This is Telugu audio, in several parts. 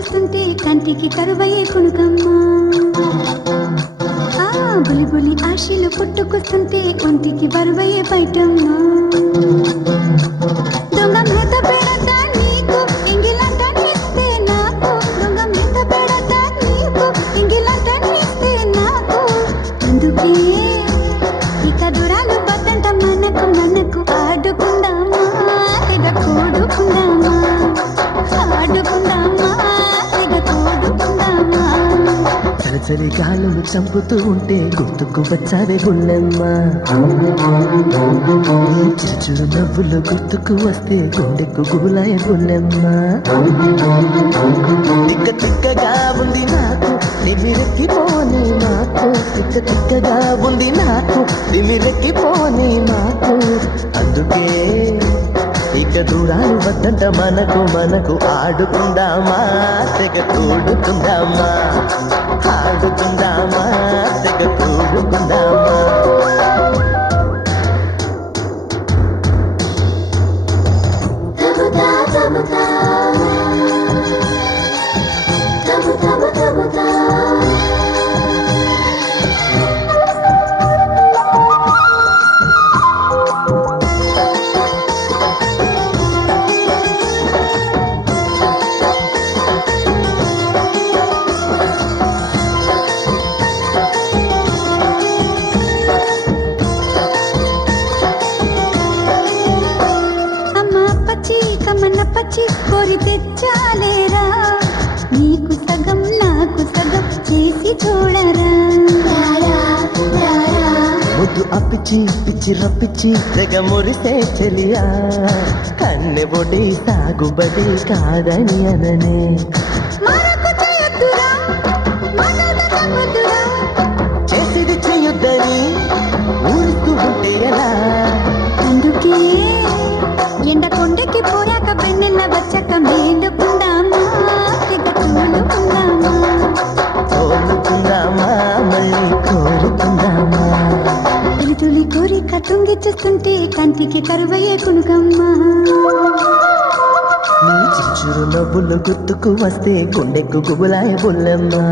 చూస్తుంటే కంటికి కరువయ్యే కునుకమ్మా. బులి బులి ఆశలు పుట్టుకొస్తుంటే ఒంటికి బరువయ్యే బయటమ్మా. దొంగ మేత పెడతా నీకు ఎంగిలంట ఇస్తే నాకు, దొంగ మేత పెడతా నీకు ఎంగిలంట ఇస్తే నాకు. అందుకే ఇక దూరాలు బద్దంట మనకు మనకు ఆడుకుందామా తెగ కూడుకుందామా, ఆడుకుందామా తెగ కూడుకుందామా. చలి గాలులు చంపుతూ ఉంటే గుర్తుకు వచ్చావే గుళ్ళమ్మ. చిరుచురు నవ్వులు గుర్తుకు వస్తే గుండెకు గులాయ గుళ్ళమ్మ. తిక్క తిక్కగా ఉంది నాకు నిమిరెక్కిపోని మాకు, తిక్క తిక్కగా ఉంది నాకు నిమిరెక్కిపోని మాకు. అందుకే ఇక దూరాలు వద్దంట మనకు మనకు ఆడుకుందామా తెగ కూడుకుందామా, ఆడుకుందామా తెగ కూడుకుందామా. పచ్చి కోరి తెచ్చాలేరా, నీకు సగం నాకు సగం చేసి చూడరా. ముద్దు అప్పిచ్చి పిచ్చి రప్పిచ్చి తెగ మురిసే చెలియా, కన్నెబొడి సాగుబడి కాదని అననే. చేసిది చెయ్యొద్దని ఊరుకు ఉంటే ఎలా. అందుకే ఎండ కొండకి పోరాక పెన్నెల్ల వచ్చాక మేలుకుందామా తెగ చూడుకుందామా, కోరుకుందామా మళ్ళీ కోరుకుందామా. తొలి తొలి కోరిక తుంగి చూస్తుంటే కంటికి కరువయ్యే కునుకమ్మా. నీ చిచ్చురు నవ్వులు గుర్తుకు వస్తే గుండెకు గుబులాయ బుల్లమ్మా.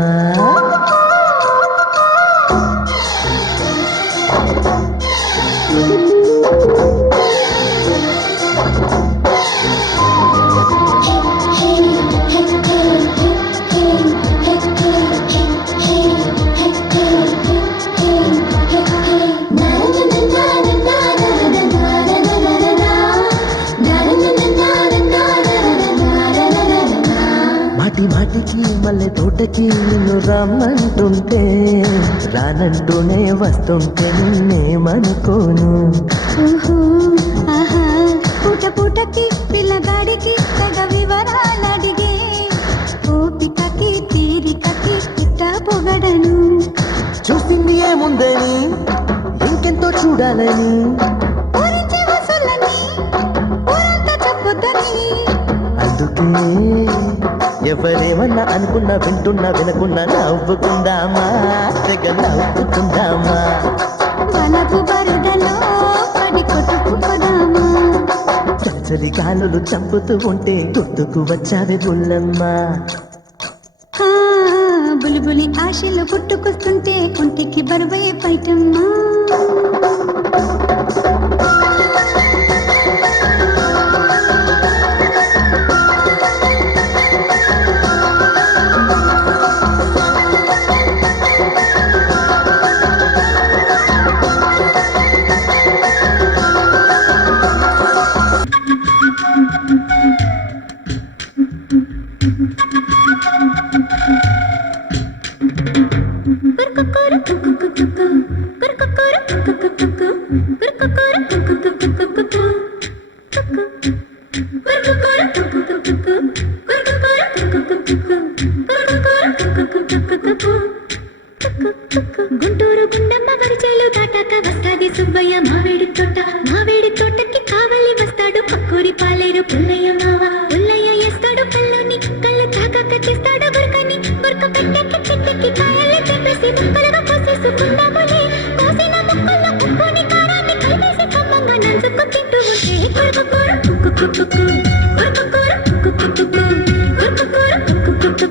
మాటి మాటికి మల్లె తోటకి నిన్ను రమ్మంటుంటే రానంటూనే వస్తుంటే నిన్నేమనుకోను. పూట పూటకి పిల్లగాడికి తెగ వివరాలడిగే ఓపికకి తీరికకి ఇట్ట పొగడను. చూసింది ఏముందని ఇంకెంతో చూడాలని, అందుకే ఎవరేమన్నా అనుకున్నా వింటున్నా వినకున్నా నవ్వుకుందామా తెగ నవ్వుకుందామా. వలపు బరుదలో పడి కొట్టుకుపోదామా. చలి గాలులు చంపుతూ ఉంటే గుర్తుకు వచ్చావే బుల్లమ్మ. బులిబులి ఆశలు పుట్టుకొస్తుంటే ఒంటికి బరువయ్యే పైటమ్మా. గుంటూరు గుండమ్మ వరిచేలు దాటాక వస్తాది సుబ్బయ్య మావేడి తోట, మావేడి తోటకి కావలి వస్తాడు పక్కూరి పాలేరు పుల్లయ్య మావ. పుల్లయ్య వేస్తాడు కళ్ళుని కళ్ళు తాకాక చేస్తాడు గురకని, గురక పెట్టకి చెట్టుకి కాయల్ని తెప్పేసి ముక్కలుగా కోసేసుకుందాములే. కోసిన ముక్కల్లో ఉప్పుని కారాన్ని కలిపేసి కమ్మంగా నంచుకు తింటూ ఉంటే కొరకకూర కుక్కు కుక్కు, కొరకకూర కుక్కు కుక్కు, కొరకకూర కుక్కు కుక్కు.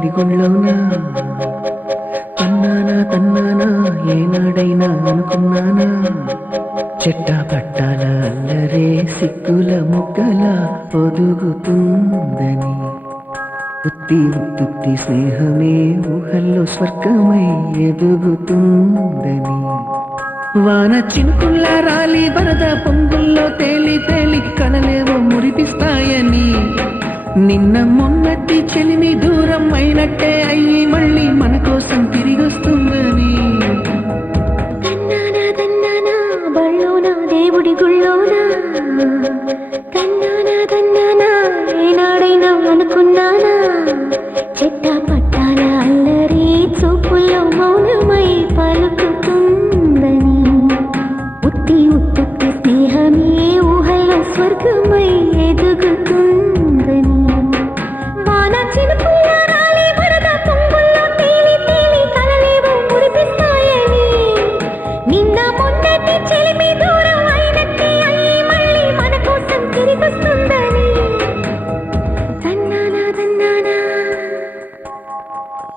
దేవుడి గుళ్ళోనా తన్నానా తన్నానా ఏనాడైనా అనుకున్నానా చెట్ట పట్టాల అల్లరే సిక్కుల ముక్కల ఒదుగుతుందని ఉత్తి స్నేహమే ఊహల్లో స్వర్గమై ఎదుగుతుందని వాన చినుకుల్లా రాలి వరద పొంగుల్లో తేలి తేలి కలలేవో మురిపిస్తాయని నిన్న మొన్నటి చెలిమి దూరం అయినట్టే అయ్యి మళ్ళీ మన కోసం తిరిగొస్తుందని తన్నానా తన్నానా బళ్ళోనా దేవుడి గుళ్ళోనా తన్నానా తన్నానా ఏనాడైనా అనుకున్నానా చెట్ట పట్టాల అల్లరి చూపుల్లో మౌనమై పలుకుతుందని ఉత్తి స్నేహమే ఊహల్లో స్వర్గమై ఎదుగుతుందని వాన చినుకుల్లా రాలి వరద పొంగుల్లో తేలి తేలి కలలేవో మురిపిస్తాయని నిన్న మొన్నటి చెలిమి దూరం అయినట్టే అయ్యి మళ్ళీ మన కోసం తిరిగొస్తుందని తన్నానా తన్నానా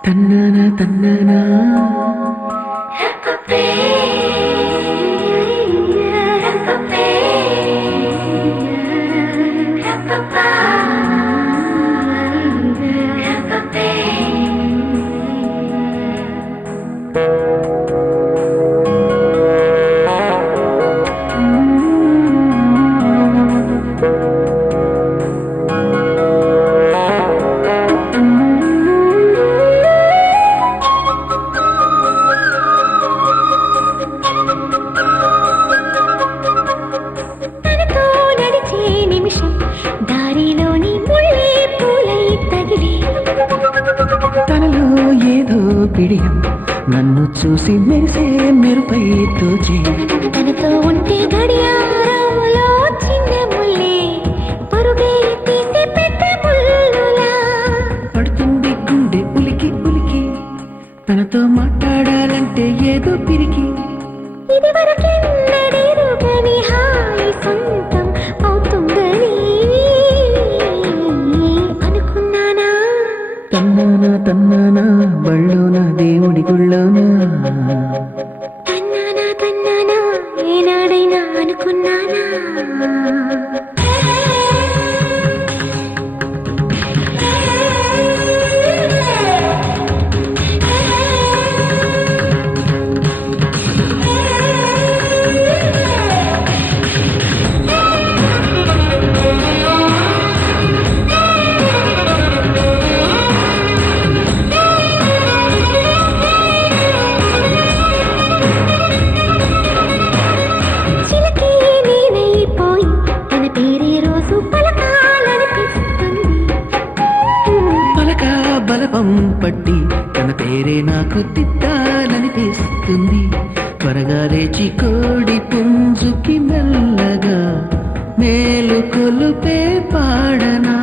తన్నానా తన్నానా తనతో నడిచే నిమిషం దారిలోని ముళ్ళే పూలై తగిలే తనలో ఏదో పిడియం నన్ను చూసి మెరిసే మెరుపై తోచి తనతో ఉంటే గడియారంలో చిన్న ముల్లే పరుగే తీసి పెద్ద ముల్లులా పడుతుంది గుండె ఉలికి ఉలికి తనతో మాట్లాడాలంటే ఏదో పిరికి ఇది వరకెన్నడెరుగని హాయి సొంతం అవుతుందని అనుకున్నానా తన్నానా తన్నానా బళ్ళోనా దేవుడి గుళ్ళోనా తన్నానా తన్నానా ఏనాడైనా అనుకున్నానా చిలకే నేనైపోయి తన పేరే రోజు పలకాలనిపిస్తుంది పలక బలపం పట్టి తన పేరే నాకు తిట్టాలనిపిస్తుంది త్వరగా లేచి కోడి పుంజుకి మెల్లగా మేలు కొలుపే పాడనా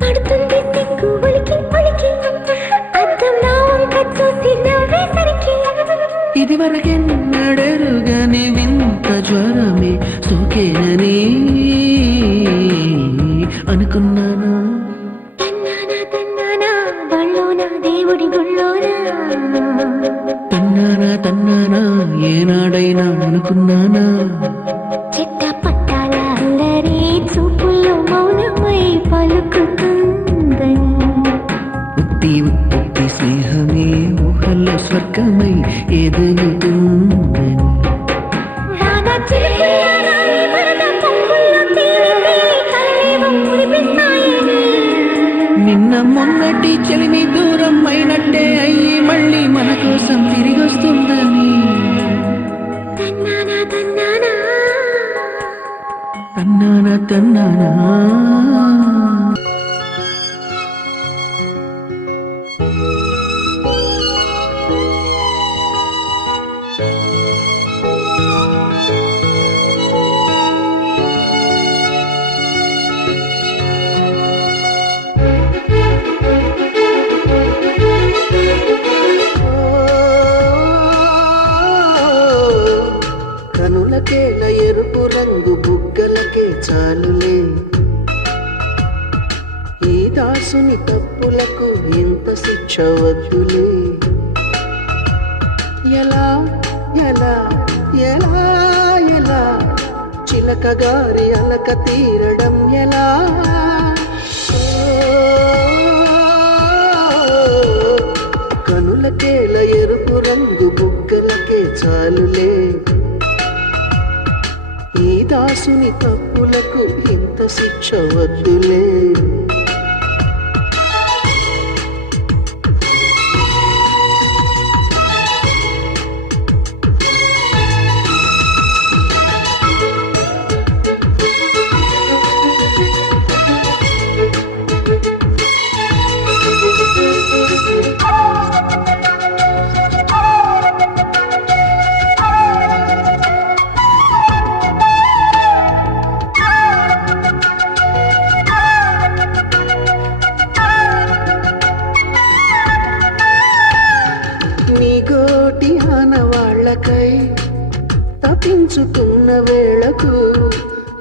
పడుతుంది సిగ్గు ఒలికి ఒలికి అద్దం నా వంక చూసి నవ్వేసరికి ఇది వరకెన్నడెరుగని వింత జ్వరమే సోకేనని అనుకున్నానా తన్నానా తన్నానా బళ్ళోనా దేవుడి గుళ్ళోనా తన్నానా తన్నానా ఏనాడైనా అనుకున్నానా చెట్ట పట్టాల అల్లరి చూపుల్లో మౌనమై పలుకుతుందని ఉత్తి స్నేహమే ఊహల్లో స్వర్గమై ఎదుగుతుందని వాన చినుకుల్లా రాలి వరద పొంగుల్లో తేలి తేలి కలలేవో మురిపిస్తాయని నిన్న మొన్నటి చెలిమి దూరం అయినట్టే అయ్యి మళ్ళీ మన కోసం తిరిగొస్తుందని తన్నానా తన్నానా తన్నానా తన్నానా కనులకేల ఎరుపు రంగు బుగ్గలకే చాలులే ఈ దాసుని తప్పులకు ఎంత శిక్ష వద్దులే. ఎలా ఎలా ఎలా ఎలా చిలక గారి అలక తీరడం ఎలా? కనులకేల ఎరుపు రంగు బుగ్గలకే చాలులే. ఈ దాసుని తప్పులకు ఇంత శిక్ష వద్దులే. నీ గోటి ఆనవాళ్ళకై తప్పించుతున్న వేళకు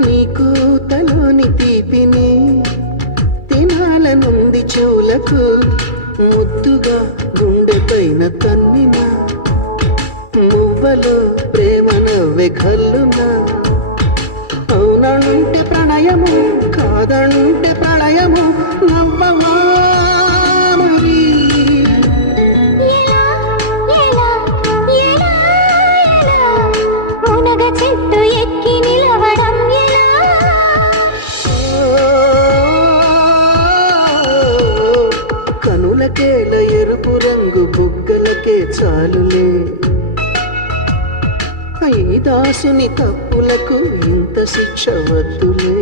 నీకు తలోని తీపిని తినాలనుంది చెవులకు. ముద్దుగా గుండె పైన తన్నిన మువ్వలో ప్రేమ నవ్వె గల్లునా. అవునంటే ప్రణయము కాదంటే ప్రళయము నవ్వమా మరి. ఎలా ఎలా ఎలా ఎలా మునగ చెట్టు ఎక్కి నిలవడం ఎలా? కనులకేల ఎరుపు రంగు బుగ్గలకే చాలులే. ఈ దాసుని తప్పులకు ఇంత శిక్ష వద్దులే.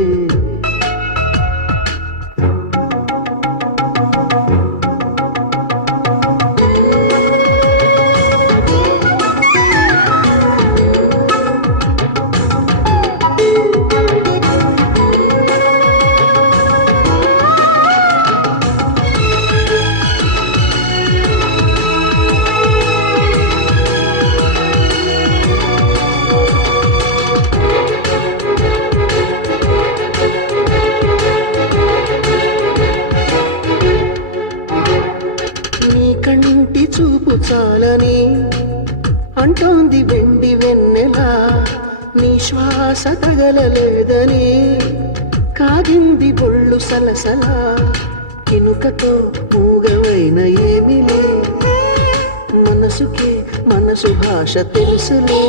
నీ కంటి చూపు చాలని అంటోంది వెండి వెన్నెలా. నీ శ్వాస తగలలేదని కాగింది ఒళ్ళు సలసల. కినుకతో మూగవైన ఏమిలే మనసుకే మనసు భాష తెలుసులే.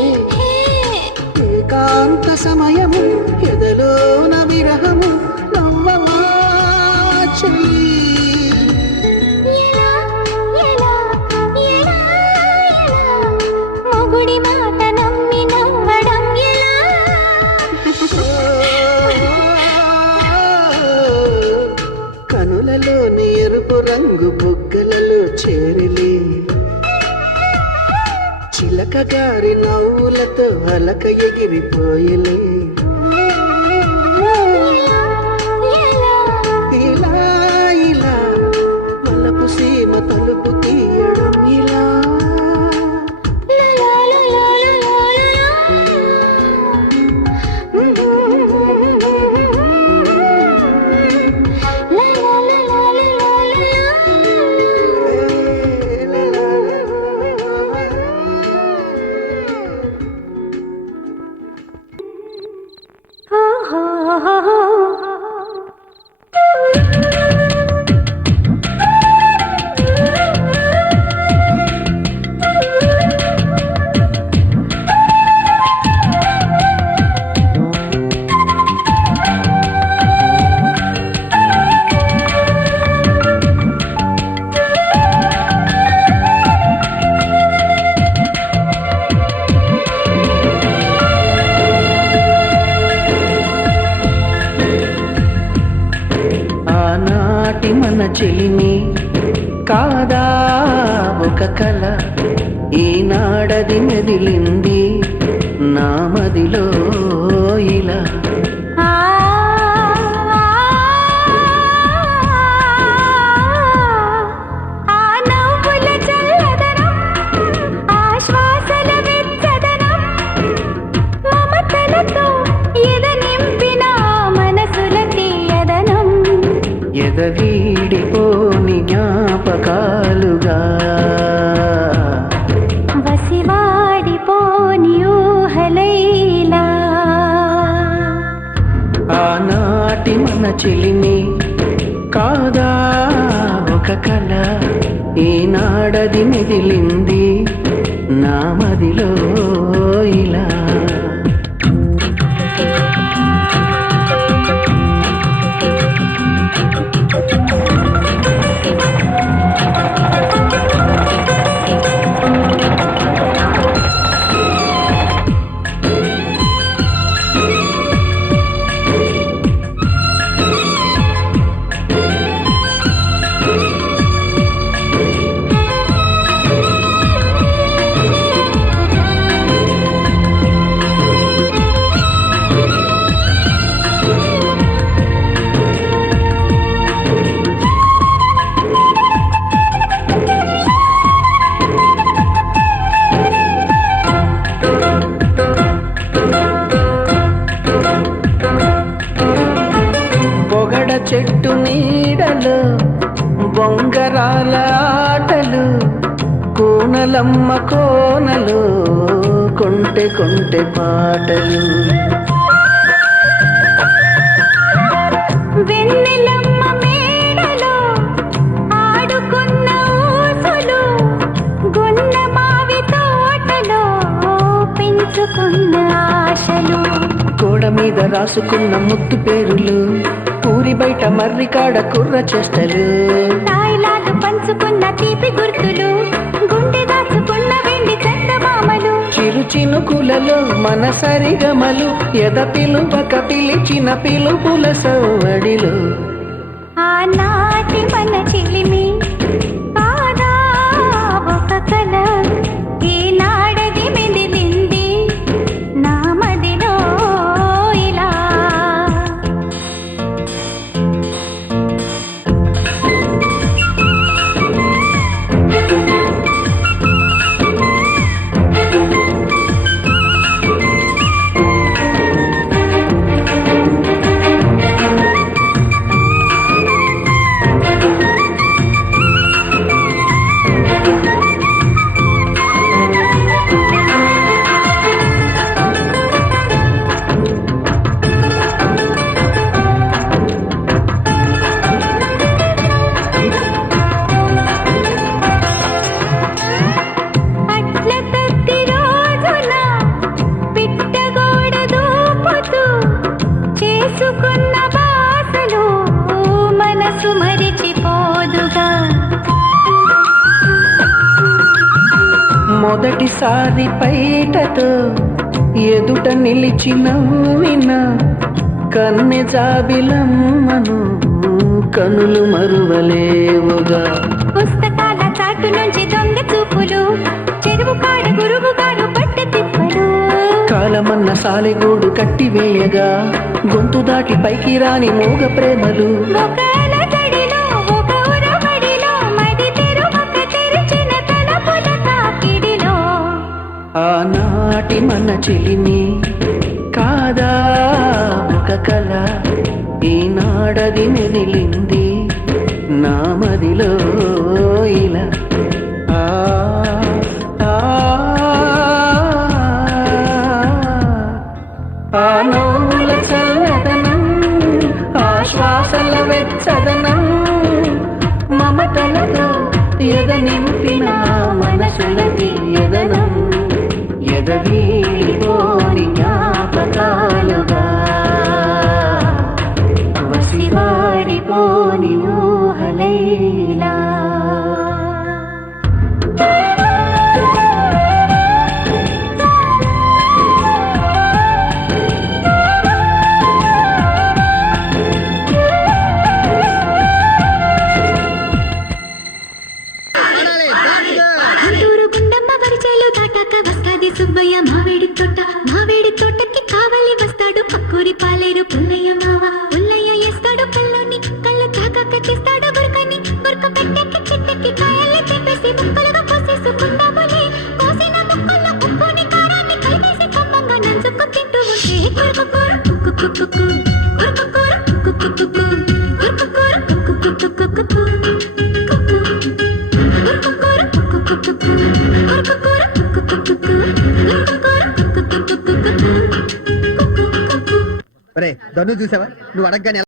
ఏకాంత సమయము ఎదలోన విరహము నవ్వమా చెల్లి. ఎలా ఎలా ఎలా ఎలా మొగుడి మాట నమ్మి నవ్వడం ఎలా? కనులలోని ఎరుపు రంగు బుగ్గలలో చేరిలే. చిలక గారి నవ్వులతో అలక ఎగిరిపోయలే. ఇలా ఇలా వలపు సీమ తలుపు తీయడం ఇలా. ఆనాటి మన చెలిమి కాదా ఒక కల. ఈనాడది మెదిలింది నా మదిలో ఇలా. ఎదవీడిపోని జ్ఞాపకాలు కలలుగా వసివాడిపోని ఊహలైలా ఆనాటి మన చెలిమి కాదా ఒక కల ఈనాడది మెదిలింది నా మదిలో ఇలా చెట్టు నీడలు బొంగరాల ఆటలు కోనలమ్మ కోనలు కొంటె కొంటె పాటలు వెన్నెలమ్మ మేడలో ఆడుకున్న ఊసులు గున్న మావి తోటలో పెంచుకున్న ఆశలు గోడ మీద రాసుకున్న ముద్దు పేరులు ఊరి బయట మర్రి కాడ కుర్ర చేష్టలు తాయిలాలు పంచుకున్న తీపి గుర్తులు గుండె దాచుకున్న వెండి చందమామలు చిరు చినుకులలో మన సరిగమలు ఎద పిలువక పిలిచిన పిలుపుల సవ్వడిలు ఆనాటి మన చెలిమి కాదా ఒక కల ఈనాడది మెదిలింది నా మదిలో ఇలా చేసుకున్న బాసలు మనసు మరిచిపోదుగా మొదటిసారి పైటతో ఎదుట నిలిచి నవ్విన కన్నె జాబిలమ్మను కనులు మరువలేవుగా పుస్తకాల చాటు నుంచి దొంగ చూపులు చెరువు కాడ గురువు గారు పట్ట తిప్పలు కాలమన్న సాలెగూడు కట్టివేయగా గొంతు దాటి పైకి రాని మూగ ప్రేమలు ఒక అలజడిలో, ఒక ఉరవడిలో, మది తెరువక తెరిచిన తలుపుల తాకిడిలో ఆనాటి మన చెలిమి కాదా ఒక కల ఈనాడది మెదిలింది నా మదిలో ఇలా ఆ నవ్వుల చల్లదనం ఆశ్వాసల వెచ్చదనం మమతలతో ఎద నింపిన మనసులకి ఎదనం ఎదవీడిపోని జ్ఞాపకాలుగా వసివాడిపోని ఊహలైలా సుబ్బయ్య మావేడి తోటకి కావలి వస్తాడు పక్కూరి పాలేరు పుల్లయ్య మావ పుల్లయ్య వేస్తాడు కల్లోని కళ్ళు తాకాక తీస్తాడు గురకని గురక పెట్టెక్కి చెట్టెక్కి కాయల్ని తెంపేసి ముక్కలుగా కోసేసుకుందాములే కోసిన ముక్కల్లో ఉప్పుని కారాన్ని కలిపేసి కమ్మంగా నంచుకు తింటూ ఉంటే గురకకూర కుక్కు గురకకూర కుక్కు గురకకూర కుక్కు ధను చూసావా నువ్వు అడగగానే